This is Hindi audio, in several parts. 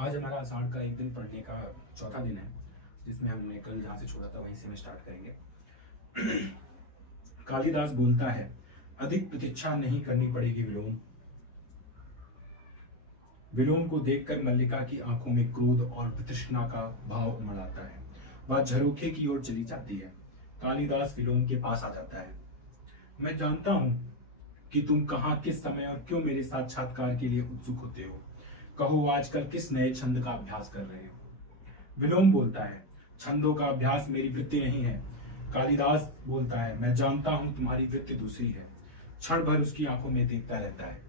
आज हमारा आषाढ़ का एक दिन पढ़ने का चौथा दिन है, जिसमें हमने कल जहाँ से छोड़ा था वहीं से हम स्टार्ट करेंगे। कालिदास बोलता है, अधिक प्रतीक्षा नहीं करनी पड़ेगी विलोम। विलोम को देखकर मल्लिका की आंखों में क्रोध और वितृष्णा का भाव उमड़ आता है। वह झरोखे की ओर चली जाती है। कालिदास विलोम के पास आ जाता है। मैं जानता हूं कि तुम कहाँ, किस समय और क्यों मेरे साक्षात्कार के लिए उत्सुक होते हो। कहो, आजकल किस नए छंद का अभ्यास कर रहे हो। विलोम बोलता है, छंदों का अभ्यास मेरी वृत्ति नहीं है। कालिदास बोलता है, मैं जानता हूं तुम्हारी वृत्ति दूसरी है। क्षण भर उसकी आंखों में देखता रहता है।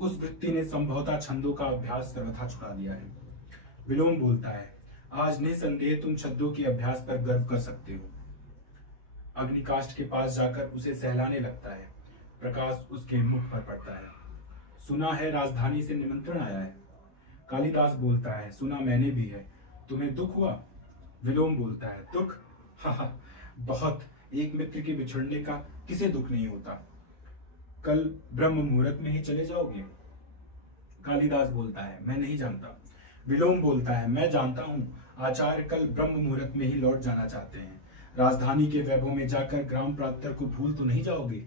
उस वृत्ति ने संभवतः छंदों का अभ्यास सर्वथा छुड़ा दिया है। विलोम बोलता है, आज निसंदेह तुम छंदों के अभ्यास पर गर्व कर सकते हो। अग्निकाष्ठ के पास जाकर उसे सहलाने लगता है। प्रकाश उसके मुख पर पड़ता है। सुना है राजधानी से निमंत्रण आया है। कालिदास बोलता है, सुना मैंने भी है। तुम्हें दुख हुआ। विलोम बोलता है, दुख? हा, बहुत। एक मित्र के बिछड़ने का किसे दुख नहीं होता। कल ब्रह्म मुहूर्त में ही चले जाओगे। कालिदास बोलता है, मैं नहीं जानता। विलोम बोलता है, मैं जानता हूं। आचार्य कल ब्रह्म मुहूर्त में ही लौट जाना चाहते हैं। राजधानी के वैभव में जाकर ग्राम प्रांतर को भूल तो नहीं जाओगे।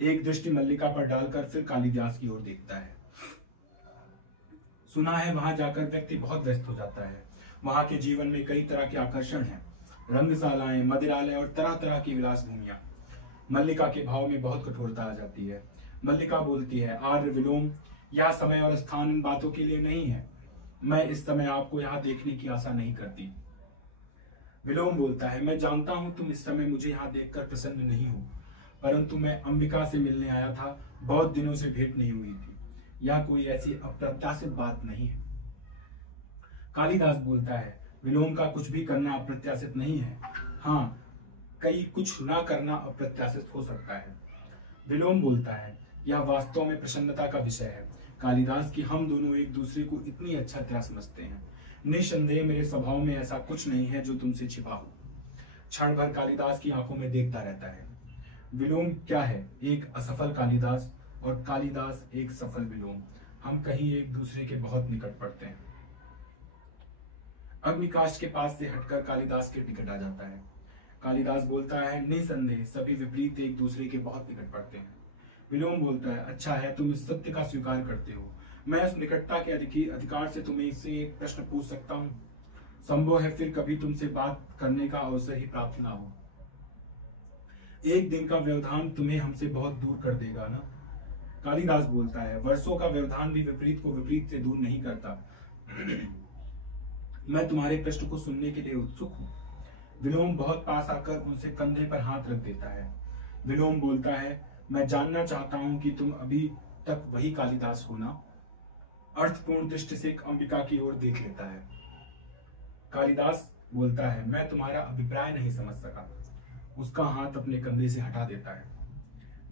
एक दृष्टि मल्लिका पर डालकर फिर कालिदास की ओर देखता है। सुना है वहां जाकर व्यक्ति बहुत व्यस्त हो जाता है। वहां के जीवन में कई तरह के आकर्षण हैं, रंगशालाएं, मदिरालय और तरह तरह की विलास भूमियां। मल्लिका के भाव में बहुत कठोरता आ जाती है। मल्लिका बोलती है, आर्य विलोम, यह समय और स्थान इन बातों के लिए नहीं है। मैं इस समय आपको यहाँ देखने की आशा नहीं करती। विलोम बोलता है, मैं जानता हूं तुम इस समय मुझे यहाँ देखकर प्रसन्न नहीं हो, परंतु मैं अंबिका से मिलने आया था। बहुत दिनों से भेंट नहीं हुई थी। यह कोई ऐसी अप्रत्याशित बात नहीं है। कालिदास बोलता है, विलोम का कुछ भी करना अप्रत्याशित नहीं है। हाँ, कई कुछ ना करना अप्रत्याशित हो सकता है। विलोम बोलता है, यह वास्तव में प्रसन्नता का विषय है कालिदास कि हम दोनों एक दूसरे को इतनी अच्छा तरह समझते हैं। निस्संदेह मेरे स्वभाव में ऐसा कुछ नहीं है जो तुमसे छिपा हो। क्षण भर कालिदास की आंखों में देखता रहता है। विलोम क्या है? एक असफल कालिदास और कालिदास एक सफल विलोम। हम कहीं एक दूसरे के बहुत निकट पड़ते हैं। अग्निकाष्ठ के पास से हटकर कालिदास के निकट आ जाता है। कालिदास बोलता है, निसंदेह सभी विपरीत एक दूसरे के बहुत निकट पड़ते हैं। विलोम बोलता है, अच्छा है, तुम इस सत्य का स्वीकार करते हो। मैं उस निकटता के अधिकार से तुम्हें इससे एक प्रश्न पूछ सकता हूँ। संभव है फिर कभी तुमसे बात करने का अवसर ही प्राप्त ना हो। एक दिन का व्यवधान तुम्हें हमसे बहुत दूर कर देगा ना। कालिदास बोलता है, वर्षों का व्यवधान भी विपरीत को विपरीत से दूर नहीं करता। मैं तुम्हारे प्रश्न को सुनने के लिए उत्सुक हूँ। विलोम बहुत पास आकर उनसे कंधे पर हाथ रख देता है। विलोम बोलता है, मैं जानना चाहता हूं कि तुम अभी तक वही कालिदास हो ना। अर्थपूर्ण दृष्टि से अंबिका की ओर देख लेता है। कालिदास बोलता है, मैं तुम्हारा अभिप्राय नहीं समझ सका। उसका हाथ अपने कंधे से हटा देता है।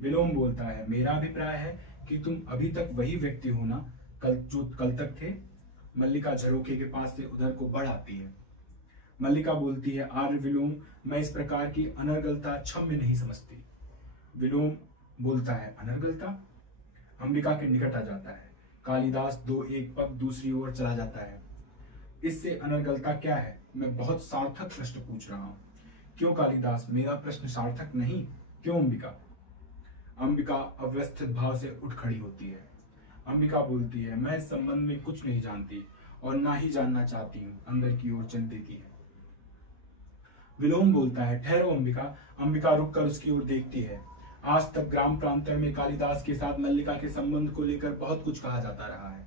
विलोम बोलता है, मेरा अभिप्राय है कि तुम अभी तक वही व्यक्ति हो ना, जो कल तक थे। मल्लिका झरोखे के पास से उधर को बढ़ आती है। मल्लिका बोलती है, आर्य विलोम, मैं इस प्रकार की अनर्गलता क्षम्य नहीं समझती। विलोम बोलता है, अनर्गलता? अंबिका के निकट आ जाता है। कालिदास दो एक पग दूसरी ओर चला जाता है। इससे अनर्गलता क्या है? मैं बहुत सार्थक प्रश्न पूछ रहा हूं। क्यों कालिदास, मेरा प्रश्न सार्थक नहीं? क्यों अंबिका? अंबिका अव्यवस्थित भाव से उठ खड़ी होती है। अंबिका बोलती है, मैं इस संबंध में कुछ नहीं जानती और ना ही जानना चाहती हूँ। अंदर की ओर चल देती है। विलोम बोलता है, ठहरो अंबिका। अंबिका रुककर उसकी ओर देखती है। आज तक ग्राम प्रांतर में कालिदास के साथ मल्लिका के संबंध को लेकर बहुत कुछ कहा जाता रहा है।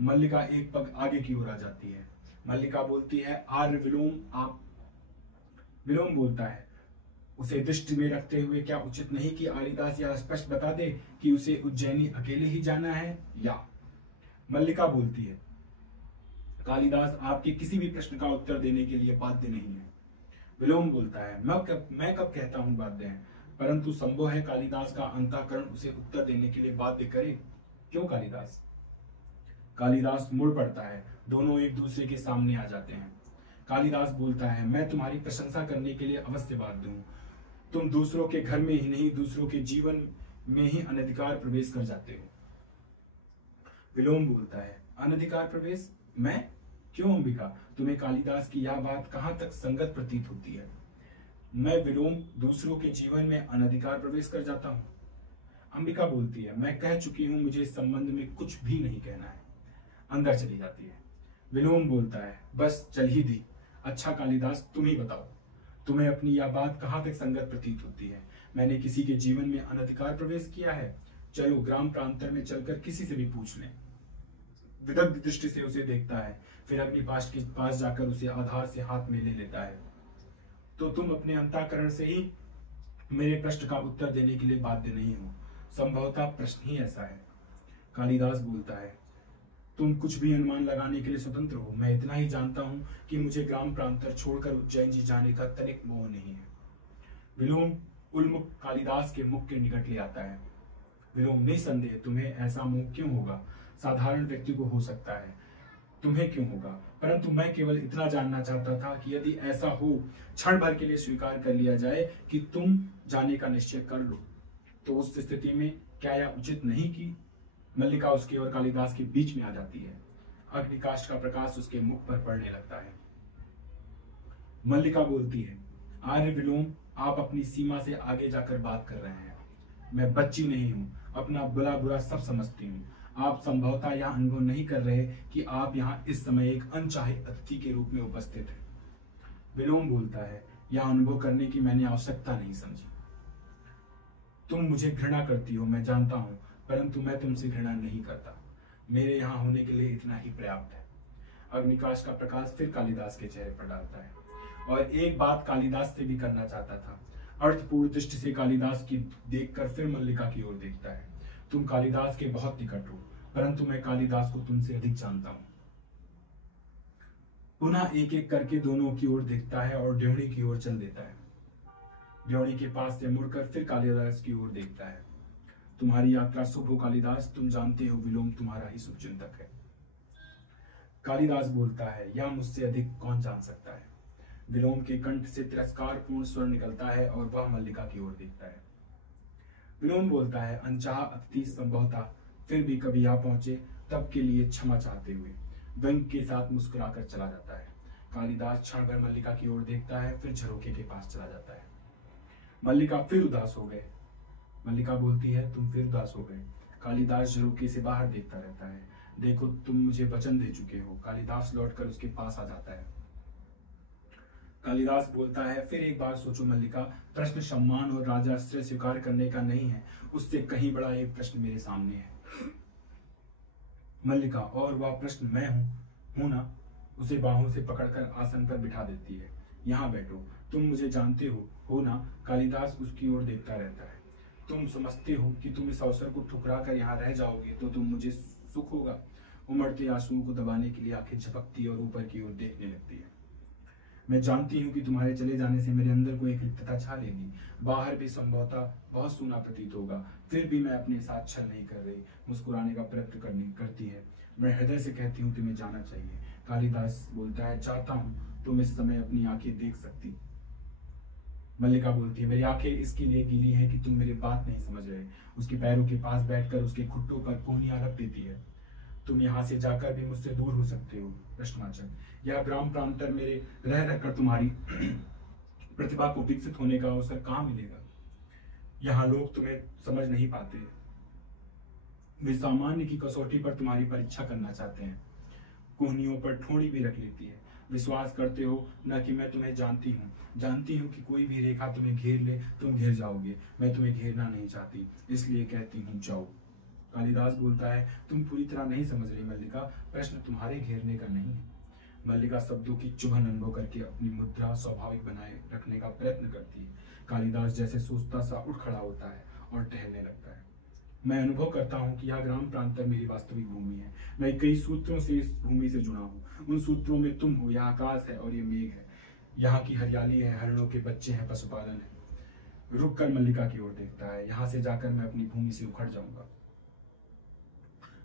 मल्लिका एक पग आगे की ओर आ जाती है। मल्लिका बोलती है, आर्य विलोम, आप? विलोम बोलता है, उसे दृष्टि में रखते हुए क्या उचित नहीं कि कालिदास यह स्पष्ट बता दे कि उसे उज्जैनी अकेले ही जाना है या? मल्लिका बोलती है, कालिदास आपके किसी भी प्रश्न का उत्तर देने के लिए बाध्य नहीं है। विलोम बोलता है, मैं कब कहता हूं बाध्य है, परंतु संभव है कालिदास का अंतःकरण उसे उत्तर देने के लिए बाध्य करे। क्यों कालिदास? कालिदास मुड़ पड़ता है। दोनों एक दूसरे के सामने आ जाते हैं। कालिदास बोलता है, मैं तुम्हारी प्रशंसा करने के लिए अवश्य बाध्य हूं। तुम दूसरों के घर में ही नहीं, दूसरों के जीवन में ही अनधिकार प्रवेश कर जाते हो। विलोम बोलता है, अनधिकार प्रवेश? मैं? क्यों अंबिका, तुम्हें कालिदास की यह बात कहाँ तक संगत प्रतीत होती है? मैं विलोम दूसरों के जीवन में अनधिकार प्रवेश कर जाता हूँ? अंबिका बोलती है, मैं कह चुकी हूँ, मुझे इस संबंध में कुछ भी नहीं कहना है। अंदर चली जाती है। विलोम बोलता है, बस चल ही दी। अच्छा कालिदास, तुम ही बताओ, तुम्हें अपनी यह बात कहाँ तक संगत प्रतीत होती है? मैंने किसी के जीवन में अनधिकार प्रवेश किया है? चलो ग्राम प्रांतर में चलकर किसी से भी पूछ लें। विदग्ध दृष्टि से उसे देखता है, फिर अग्निपाश के पास जाकर उसे आधार से हाथ में ले लेता है। तो तुम अपने अंतःकरण से ही मेरे प्रश्न का उत्तर देने के लिए बाध्य नहीं हो, संभवतः प्रश्न ही ऐसा है। कालिदास बोलता है, तुम कुछ भी अनुमान लगाने के लिए स्वतंत्र हो। मैं इतना ही जानता हूं कि मुझे ग्राम प्रांतर छोड़कर उज्जैन जी जाने का तनिक मोह नहीं है। विलोम उन्मुख कालिदास के मुख के निकट ले आता है। विलोम, निसंदेह तुम्हें ऐसा मोह क्यों होगा? साधारण व्यक्ति को हो सकता है, तुम्हें क्यों होगा? परंतु मैं केवल इतना जानना चाहता था कि यदि ऐसा हो, क्षण भर के लिए स्वीकार कर लिया जाए कि तुम जाने का निश्चय कर लो, तो उस स्थिति में क्या यह उचित नहीं कि मल्लिका उसके और कालिदास के बीच में आ जाती है। अग्निकाष्ठ का प्रकाश उसके मुख पर पड़ने लगता है। मल्लिका बोलती है, आर्य विलोम, आप अपनी सीमा से आगे जाकर बात कर रहे हैं। मैं बच्ची नहीं हूं, अपना बुरा बुरा सब समझती हूँ। आप संभवतः यह अनुभव नहीं कर रहे कि आप यहाँ इस समय एक अनचाहे अतिथि के रूप में उपस्थित हैं। विलोम बोलता है, यह अनुभव करने की मैंने आवश्यकता नहीं समझी। तुम मुझे घृणा करती हो, मैं जानता हूं, परंतु मैं तुमसे घृणा नहीं करता। मेरे यहाँ होने के लिए इतना ही पर्याप्त है। अग्निकाश का प्रकाश फिर कालिदास के चेहरे पर डालता है, और एक बात कालिदास से भी करना चाहता था। अर्थपूर्ण दृष्टि से कालिदास की देखकर फिर मल्लिका की ओर देखता है। तुम कालिदास के बहुत निकट हो, परंतु मैं कालिदास को तुमसे अधिक जानता हूं। पुनः एक एक करके दोनों की ओर देखता है और ड्योढ़ी की ओर चल देता है। ड्योढ़ी के पास से मुड़कर फिर कालिदास की ओर देखता है। तुम्हारी यात्रा शुभ हो कालिदास, तुम जानते हो विलोम तुम्हारा ही शुभचिंतक है। कालिदास बोलता है, यह मुझसे अधिक कौन जान सकता है। विलोम के कंठ से तिरस्कारपूर्ण स्वर निकलता है और वह मल्लिका की ओर देखता है। विलोम बोलता है, अनचाहा अतिथि संभवतः फिर भी कभी आ पहुंचे, तब के लिए क्षमा चाहते हुए व्यंग के साथ मुस्कुराकर चला जाता है। कालिदास क्षण भर मल्लिका की ओर देखता है, फिर झरोखे के पास चला जाता है। मल्लिका फिर उदास हो गए। मल्लिका बोलती है, तुम फिर उदास हो गए। कालिदास झरोखे से बाहर देखता रहता है। देखो, तुम मुझे वचन दे चुके हो। कालिदास लौटकर उसके पास आ जाता है। कालिदास बोलता है, फिर एक बार सोचो मल्लिका, प्रश्न सम्मान और राजाश्रय स्वीकार करने का नहीं है, उससे कहीं बड़ा एक प्रश्न मेरे सामने है। मल्लिका, और वह प्रश्न मैं हूं ना? उसे बाहों से पकड़कर आसन पर बिठा देती है। यहाँ बैठो, तुम मुझे जानते हो ना? कालिदास उसकी ओर देखता रहता है। तुम समझते हो कि तुम इस अवसर को ठुकरा कर यहाँ रह जाओगे तो तुम मुझे सुख होगा। उमड़ते आंसुओं को दबाने के लिए आंखें झपकती और ऊपर की ओर देखने लगती है। मैं जानती हूँ कि तुम्हारे चले जाने से मेरे अंदर को एक रिक्तता छा लेगी। बाहर भी संभवतः बहुत सूना प्रतीत होगा, फिर भी मैं अपने साथ छल नहीं कर रही। मुस्कुराने का प्रयत्न करती है। मैं हृदय से कहती हूँ तुम्हें जाना चाहिए। कालिदास बोलता है, चाहता हूँ तुम इस समय अपनी आंखें देख सकती। मल्लिका बोलती है, मेरी आंखें इसके लिए गीली हैं कि तुम मेरी बात नहीं समझ रहे। उसके पैरों के पास बैठकर उसके घुट्टों पर कोहनियां रख देती है। तुम यहाँ से जाकर भी मुझसे दूर हो सकते हो। प्रश्नवाचक। यह ग्राम प्रांतर मेरे रह रहकर तुम्हारी प्रतिभा को विकसित होने का अवसर कहाँ मिलेगा? यहाँ लोग तुम्हें समझ नहीं पाते। वे सामान्य की कसौटी पर तुम्हारी परीक्षा करना चाहते हैं। कोहनियों पर ठोड़ी भी रख लेती है। विश्वास करते हो न कि मैं तुम्हें जानती हूँ कि कोई भी रेखा तुम्हें घेर ले तुम घिर जाओगे। मैं तुम्हें घेरना नहीं चाहती, इसलिए कहती हूँ जाओ। कालिदास बोलता है, तुम पूरी तरह नहीं समझ रही मल्लिका, प्रश्न तुम्हारे घेरने का नहीं है। मल्लिका शब्दों की चुभन अनुभव करके अपनी मुद्रा स्वाभाविक बनाए रखने का प्रयत्न करती है। कालिदास जैसे सोचता सा उठ खड़ा होता है और टहलने लगता है। मैं अनुभव करता हूँ कि यह ग्राम प्रांतर मेरी वास्तविक भूमि है। मैं कई सूत्रों से इस भूमि से जुड़ा हूँ। उन सूत्रों में तुम हो, यह आकाश है और ये मेघ है। यहाँ की हरियाली है, हरणों के बच्चे हैं, पशुपालन है। रुक कर मल्लिका की ओर देखता है। यहाँ से जाकर मैं अपनी भूमि से उखड़ जाऊंगा।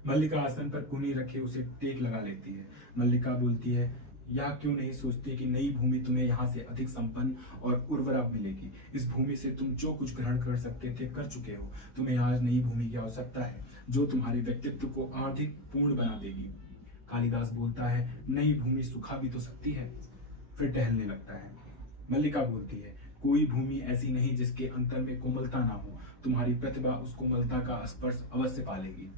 मल्लिका आसन पर कुनी रखे उसे टेक लगा लेती है। मल्लिका बोलती है, यह क्यों नहीं सोचते कि नई भूमि तुम्हें यहाँ से अधिक संपन्न और उर्वरा मिलेगी। इस भूमि से तुम जो कुछ ग्रहण कर सकते थे कर चुके हो। तुम्हें आज नई भूमि की आवश्यकता है जो तुम्हारे व्यक्तित्व को अधिक पूर्ण बना देगी। कालिदास बोलता है, नई भूमि सुखा भी तो सकती है। फिर टहलने लगता है। मल्लिका बोलती है, कोई भूमि ऐसी नहीं जिसके अंतर में कोमलता ना हो। तुम्हारी प्रतिभा उस कोमलता का स्पर्श अवश्य पालेगी।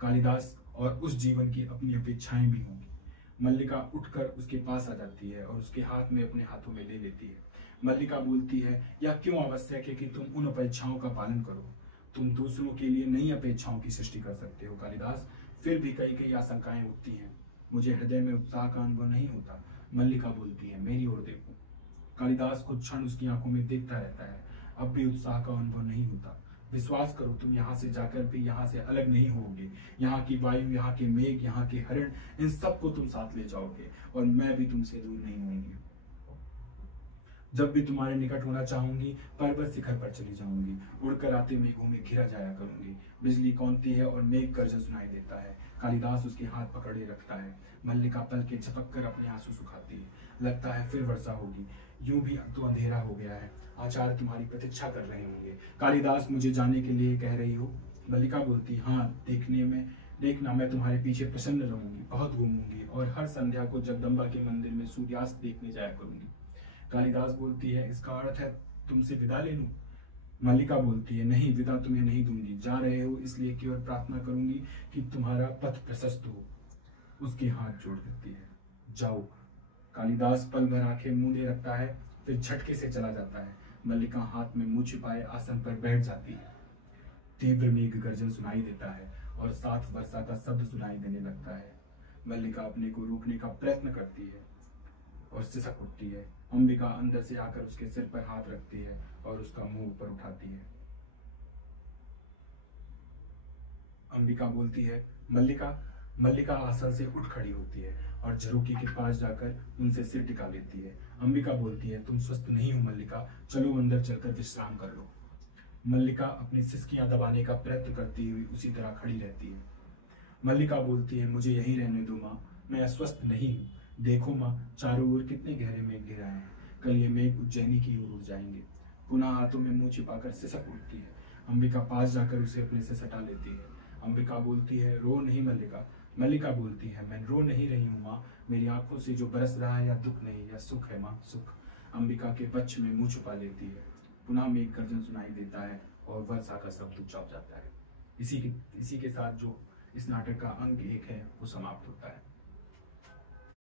कालिदास और उस जीवन की अपनी अपेक्षाएं भी होंगी। मल्लिका उठकर उसके पास आ जाती है और उसके हाथ में अपने हाथों में ले लेती है। मल्लिका बोलती है, यह क्यों आवश्यक है कि तुम उन अपेक्षाओं का पालन करो। तुम दूसरों के लिए नई अपेक्षाओं की सृष्टि कर सकते हो कालिदास। फिर भी कई कई आशंकाएं उठती हैं। मुझे हृदय में उत्साह का अनुभव नहीं होता। मल्लिका बोलती है, मेरी ओर देखो। कालिदास कुछ क्षण उसकी आंखों में देखता रहता है। अब भी उत्साह का अनुभव नहीं होता। विश्वास करो, तुम यहाँ से जाकर भी यहाँ से अलग नहीं होगे। यहाँ की वायु, यहाँ के मेघ, यहाँ के हरिण, इन सबको तुम साथ ले जाओगे और मैं भी तुमसे दूर नहीं होंगी। जब भी तुम्हारे निकट होना चाहूंगी, पर्वत शिखर पर चली जाऊंगी। उड़कर आते मेघों में घिरा जाया करूंगी। बिजली कौनती है और मेघ गर्जन सुनाई देता है। कालिदास उसके हाथ पकड़े रखता है। मल्लिका पल के झपक कर अपने आंसू सुखाती है। लगता है फिर वर्षा होगी। यूं भी तो अंधेरा हो गया है। आचार्य तुम्हारी प्रतीक्षा कर रहे होंगे। कालिदास, मुझे जाने के लिए कह रही हो? मल्लिका बोलती, हाँ, देखना मैं तुम्हारे पीछे प्रसन्न रहूंगी, बहुत घूमूंगी और हर संध्या को जगदम्बा के मंदिर में सूर्यास्त देखने जाया करूंगी। कालिदास बोलती है, इसका अर्थ है तुमसे विदा ले लूं? मल्लिका बोलती है, नहीं, विदा तुम्हें नहीं दूंगी। जा रहे हो इसलिए केवल प्रार्थना करूंगी कि तुम्हारा पथ प्रशस्त हो। उसके हाथ जोड़ देती है। जाओ। कालिदास पल भर आंखें मूंदे रखता है, फिर झटके से चला जाता है। मल्लिका हाथ में मुंह छिपाए आसन पर बैठ जाती है। तीव्र मेघ गर्जन सुनाई देता है और साथ वर्षा का शब्द सुनाई देने लगता है। मल्लिका अपने को रोकने का प्रयत्न करती है और सिसक उठती है। अंबिका अंदर से आकर उसके सिर पर हाथ रखती है और उसका मुंह ऊपर उठाती है। अंबिका बोलती है, मल्लिका आसन से उठ खड़ी होती है और झरोखे के पास जाकर उनसे सिर टिका लेती है। अंबिका बोलती है, तुम स्वस्थ नहीं हो मल्लिका, चलो अंदर चलकर विश्राम कर लो। मल्लिका अपनी सिसकियां दबाने का प्रयत्न करती हुई उसी तरह खड़ी रहती है। मल्लिका बोलती है, मुझे यहीं रहने दो माँ, मैं अस्वस्थ नहीं हूँ। देखो माँ, चारों ओर कितने गहरे मेघ घिर आए हैं। कल ये मेघ उज्जैनी की ओर उड़ जाएंगे। पुनः हाथों में मुंह छिपाकर सिसक उठती है। अंबिका पास जाकर उसे अपने से सटा लेती है। अंबिका बोलती है, रो नहीं मल्लिका। मल्लिका बोलती है, मैं रो नहीं रही हूँ माँ, मेरी आंखों से जो बरस रहा है या दुख नहीं, या सुख है माँ, सुख। अंबिका के पक्ष में मुंह छुपा लेती है। पुनः मेघ गर्जन सुनाई देता है और वर्षा का शब्द चौंक जाता है। इसी के साथ जो इस नाटक का अंग 1 है वो समाप्त होता है।